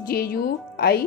JUI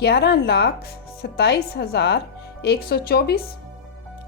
11,27,124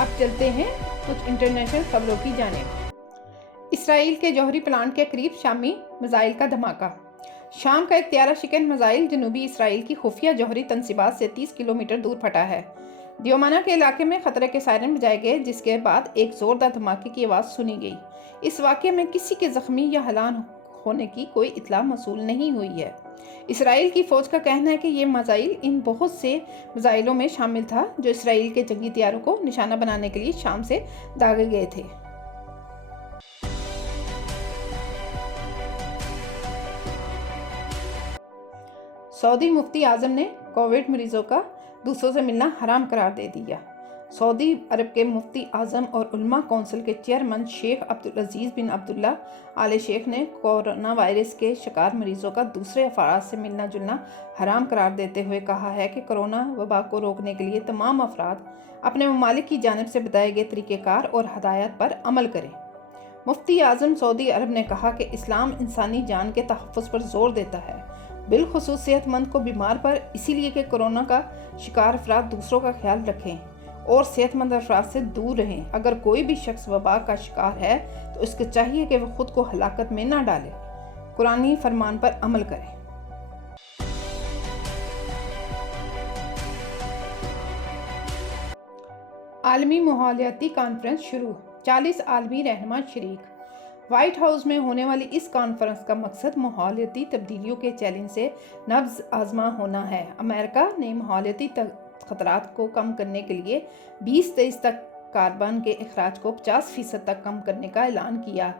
اب چلتے ہیں کچھ انٹرنیشنل خبروں کی جانب۔ اسرائیل کے جوہری پلانٹ کے قریب شامی میزائل کا دھماکہ۔ شام کا ایک طیارہ شکن میزائل جنوبی اسرائیل کی خفیہ جوہری تنصیبات سے 30 کلومیٹر دور پھٹا ہے۔ دیومانا کے علاقے میں خطرے کے سائرن بجائے گئے، جس کے بعد ایک زوردار دھماکے کی آواز سنی گئی۔ اس واقعے میں کسی کے زخمی یا ہلاک ہونے کی کوئی اطلاع موصول نہیں ہوئی ہے۔ اسرائیل کی فوج کا کہنا ہے کہ یہ میزائل ان بہت سے میزائلوں میں شامل تھا جو اسرائیل کے جنگی طیاروں کو نشانہ بنانے کے لیے شام سے داغے گئے تھے۔ سعودی مفتی اعظم نے کووڈ مریضوں کا دوسروں سے ملنا حرام قرار دے دیا۔ سعودی عرب کے مفتی اعظم اور علماء کونسل کے چیئرمین شیخ عبدالعزیز بن عبداللہ آل شیخ نے کورونا وائرس کے شکار مریضوں کا دوسرے افراد سے ملنا جلنا حرام قرار دیتے ہوئے کہا ہے کہ کورونا وبا کو روکنے کے لیے تمام افراد اپنے ممالک کی جانب سے بتائے گئے طریقہ کار اور ہدایات پر عمل کریں۔ مفتی اعظم سعودی عرب نے کہا کہ اسلام انسانی جان کے تحفظ پر زور دیتا ہے، بالخصوص صحت مند کو بیمار پر، اسی لیے کہ کورونا کا شکار افراد دوسروں کا خیال رکھیں اور صحت مند افراد سے دور رہیں۔ اگر کوئی بھی شخص وبا کا شکار ہے تو اس کو چاہیے کہ وہ خود کو ہلاکت میں نہ ڈالے، قرآنی فرمان پر عمل کرے۔ عالمی ماحولیاتی کانفرنس شروع، 40 عالمی رہنما شریک۔ وائٹ ہاؤس میں ہونے والی اس کانفرنس کا مقصد ماحولیاتی تبدیلیوں کے چیلنج سے نبض آزما ہونا ہے۔ امریکہ نے ماحولیاتی خطرات کو کم کرنے کے لیے 2023 تک کاربن کے اخراج کو 50% تک کم کرنے کا اعلان کیا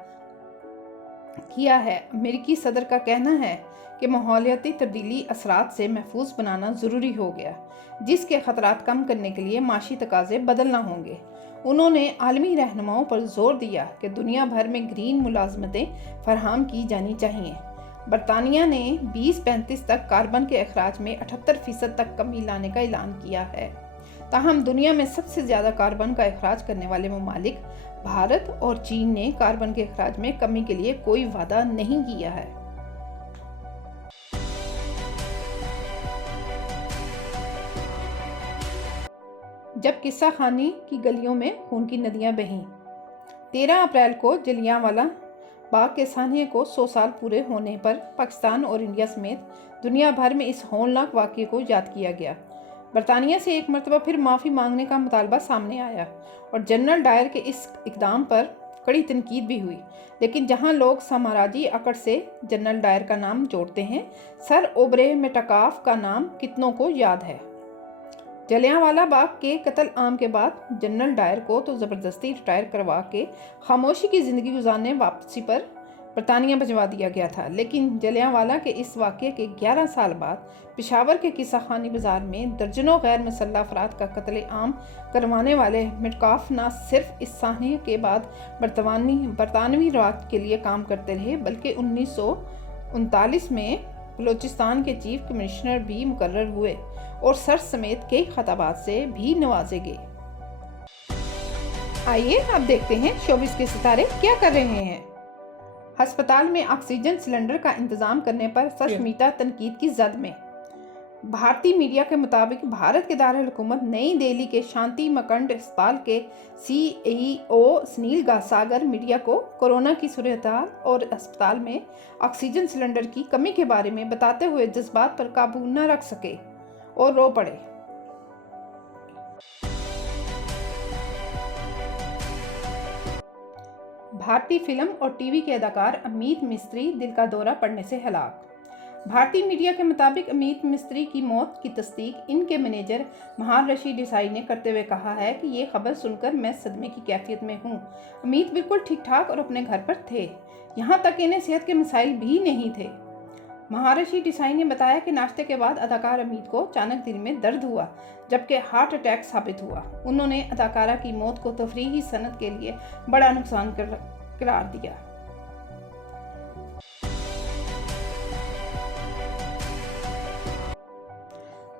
ہے۔ امریکی صدر کا کہنا ہے کہ ماحولیاتی تبدیلی اثرات سے محفوظ بنانا ضروری ہو گیا، جس کے خطرات کم کرنے کے لیے معاشی تقاضے بدلنا ہوں گے۔ انہوں نے عالمی رہنماؤں پر زور دیا کہ دنیا بھر میں گرین ملازمتیں فراہم کی جانی چاہیے۔ برطانیہ نے 2035 تک کاربن کے اخراج میں 78% تک کمی لانے کا اعلان کیا ہے۔ تاہم دنیا میں سب سے زیادہ کاربن کا اخراج کرنے والے ممالک بھارت اور چین نے کاربن کے اخراج میں کمی کے لیے کوئی وعدہ نہیں کیا ہے۔ جب قصہ خانی کی گلیوں میں خون کی ندیاں بہیں۔ 13 اپریل کو جلیانوالہ باغ کے سانحے کو 100 سال پورے ہونے پر پاکستان اور انڈیا سمیت دنیا بھر میں اس ہولناک واقعے کو یاد کیا گیا۔ برطانیہ سے ایک مرتبہ پھر معافی مانگنے کا مطالبہ سامنے آیا اور جنرل ڈائر کے اس اقدام پر کڑی تنقید بھی ہوئی، لیکن جہاں لوگ سامراجی اکڑ سے جنرل ڈائر کا نام جوڑتے ہیں، سر اوبرے میٹاکاف کا نام کتنوں کو یاد ہے؟ جلیانوالہ باغ کے قتل عام کے بعد جنرل ڈائر کو تو زبردستی ریٹائر کروا کے خاموشی کی زندگی گزارنے واپسی پر برطانیہ بھجوا دیا گیا تھا، لیکن جلیانوالہ کے اس واقعے کے 11 سال بعد پشاور کے قصہ خانی بازار میں درجنوں غیر مسلح افراد کا قتل عام کروانے والے میٹکاف نہ صرف اس سانحے کے بعد برطانوی راج کے لیے کام کرتے رہے، بلکہ 1939 میں بلوچستان کے چیف کمشنر بھی مقرر ہوئے اور سر سمیت کئی خطابات سے بھی نوازے گئے۔ آئیے اب دیکھتے ہیں شوبز کے ستارے کیا کر رہے ہیں۔ ہسپتال میں آکسیجن سلنڈر کا انتظام کرنے پر سشمیتا تنقید کی زد میں۔ بھارتی میڈیا کے مطابق بھارت کے دارالحکومت نئی دہلی کے شانتی مکنڈ اسپتال کے CEO سنیل ساگر میڈیا کو کورونا کی صورتحال اور اسپتال میں آکسیجن سلنڈر کی کمی کے بارے میں بتاتے ہوئے جذبات پر قابو نہ رکھ سکے اور رو پڑے۔ بھارتی فلم اور ٹی وی کے اداکار امیت مستری دل کا دورہ پڑنے سے ہلاک۔ بھارتی میڈیا کے مطابق امیت مستری کی موت کی تصدیق ان کے مینیجر مہارشی دیسائی نے کرتے ہوئے کہا ہے کہ یہ خبر سن کر میں صدمے کی کیفیت میں ہوں۔ امیت بالکل ٹھیک ٹھاک اور اپنے گھر پر تھے، یہاں تک انہیں صحت کے مسائل بھی نہیں تھے۔ مہارشی دیسائی نے بتایا کہ ناشتے کے بعد اداکار امیت کو اچانک دل میں درد ہوا، جبکہ ہارٹ اٹیک ثابت ہوا۔ انہوں نے اداکارہ کی موت کو تفریحی صنعت کے لیے بڑا نقصان قرار دیا۔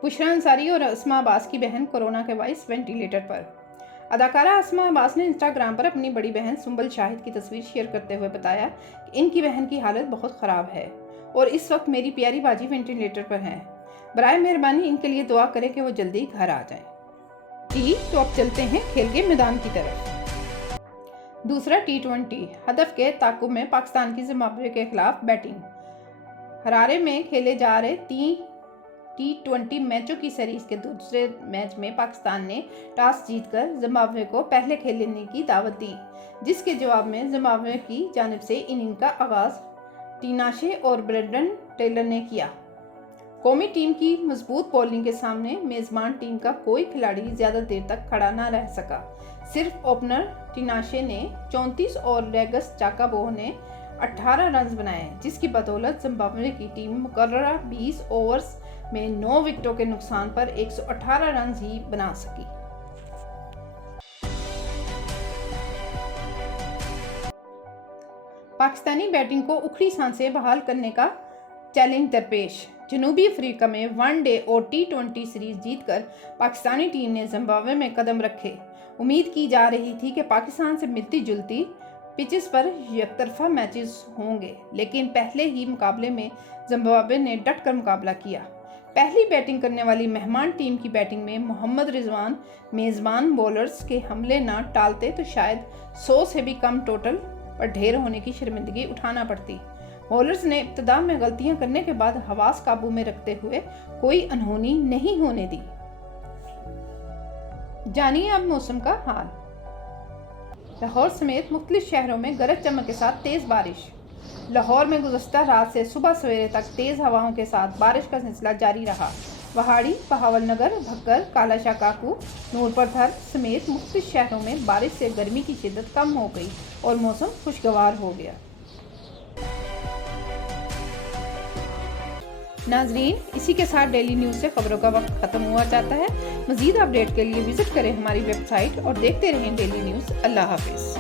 بشریٰ انصاری اور اسما عباس کی بہن کورونا کے باعث وینٹی لیٹر پر۔ اداکارہ اسما عباس نے انسٹاگرام پر اپنی بڑی بہن سنبل شاہد کی تصویر شیئر کرتے ہوئے بتایا کہ ان کی بہن کی حالت بہت خراب ہے اور اس وقت میری پیاری باجی وینٹی لیٹر پر ہیں۔ برائے مہربانی ان کے لیے دعا کریں کہ وہ جلدی گھر آ جائیں۔ جی تو اب چلتے ہیں کھیل کے میدان کی طرف۔ دوسرا T20 ہدف کے تعاقب میں پاکستان کی زمبابوے کے خلاف بیٹنگ۔ ہرارے میں کھیلے جا رہے T20 میچوں کی سیریز کے دوسرے میچ میں پاکستان نے ٹاس جیت کر زمبابوے کو پہلے کھیلنے کی دعوت دی، جس کے جواب میں زمبابوے کی جانب سے اننگ کا آغاز ٹیناشے اور برینڈن ٹیلر نے کیا۔ قومی ٹیم کی مضبوط بولنگ کے سامنے میزبان ٹیم کا کوئی کھلاڑی زیادہ دیر تک کھڑا نہ رہ سکا۔ صرف اوپنر ٹیناشے نے 34 اور ریگس چاکابو نے 18 رنز بنائے، جس کی بدولت زمبابوے کی ٹیم مقررہ 20 اوورز میں 9 وکٹوں کے نقصان پر 118 رنز ہی بنا سکی۔ پاکستانی بیٹنگ کو اکھڑی سانسیں بحال کرنے کا چیلنج درپیش۔ جنوبی افریقہ میں ون ڈے اور T20 سیریز جیت کر پاکستانی ٹیم نے زمبابوے میں قدم رکھے۔ امید کی جا رہی تھی کہ پاکستان سے ملتی جلتی پچز پر یک طرفہ میچز ہوں گے، لیکن پہلے ہی مقابلے میں زمبابوے نے ڈٹ کر مقابلہ کیا۔ پہلی بیٹنگ کرنے والی مہمان ٹیم کی بیٹنگ میں محمد رضوان میزبان بولرز کے حملے نہ ٹالتے تو شاید 100 سے بھی کم ٹوٹل پر ڈھیر ہونے کی شرمندگی اٹھانا پڑتی۔ بولرز نے ابتدا میں غلطیاں کرنے کے بعد حواس قابو میں رکھتے ہوئے کوئی انہونی نہیں ہونے دی۔ جانیے اب موسم کا حال۔ لاہور سمیت مختلف شہروں میں گرج چمک کے ساتھ تیز بارش۔ لاہور میں گزشتہ رات سے صبح سویرے تک تیز ہواؤں کے ساتھ بارش کا سلسلہ جاری رہا۔ وہاڑی، بہاول نگر، بھکر، کالا شاہ کاکو، نورپور تھر سمیت مختلف شہروں میں بارش سے گرمی کی شدت کم ہو گئی اور موسم خوشگوار ہو گیا۔ ناظرین، اسی کے ساتھ ڈیلی نیوز سے خبروں کا وقت ختم ہوا چاہتا ہے۔ مزید اپڈیٹ کے لیے وزٹ کریں ہماری ویب سائٹ اور دیکھتے رہیں ڈیلی نیوز۔ اللہ حافظ۔